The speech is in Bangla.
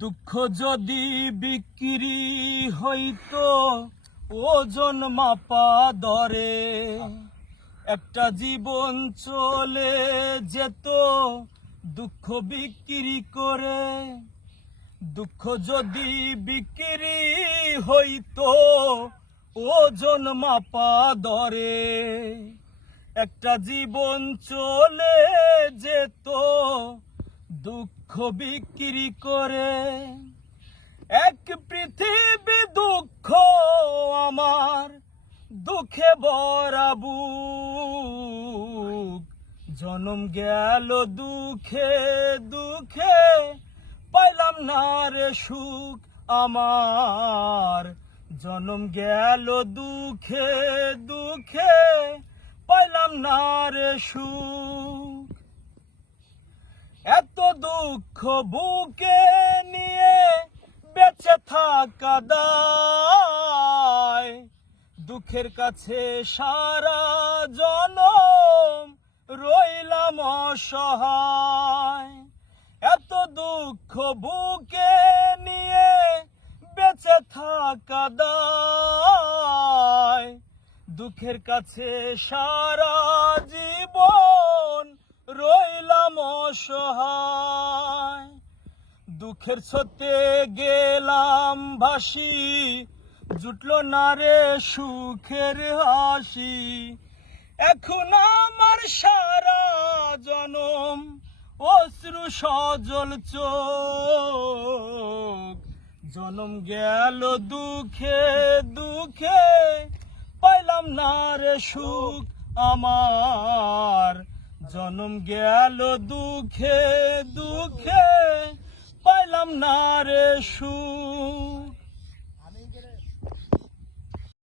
দুঃখ যদি বিক্রি হইতো ওজন মাপা দরে, একটা জীবন চলে যেত দুঃখ বিক্রি করে। দুঃখ যদি বিক্রি হইতো ওজন মাপা দরে, একটা জীবন চলে যেত দুঃখ বিক্রি করে। এক পৃথিবী দুঃখ আমার, দুঃখে ভরা বুক, জনম গেল দুঃখে দুঃখে, পাইলাম না রে সুখ আমার। জনম গেল দুঃখে দুঃখে, পাইলাম না রে সুখ। এত দুঃখ বুকে নিয়ে বেঁচে থাকা দায়, দুঃখের কাছে সারা জনম রইলাম অসহায়। এত দুঃখ বুকে নিয়ে বেঁচে থাকা দায়, দুঃখের কাছে সারা জীবন রইলাম অসহায়। দুঃখের স্রোতে গেলাম ভাসি, জুটলো না রে সুখের হাসি। এখন আমার সারা জনম অশ্রু সজল চোখ, জনম গেল দুঃখে দুঃখে, পাইলাম না রে সুখ আমার। জনম গেল দুঃখে দুঃখে, পাইলাম না রে সুখ।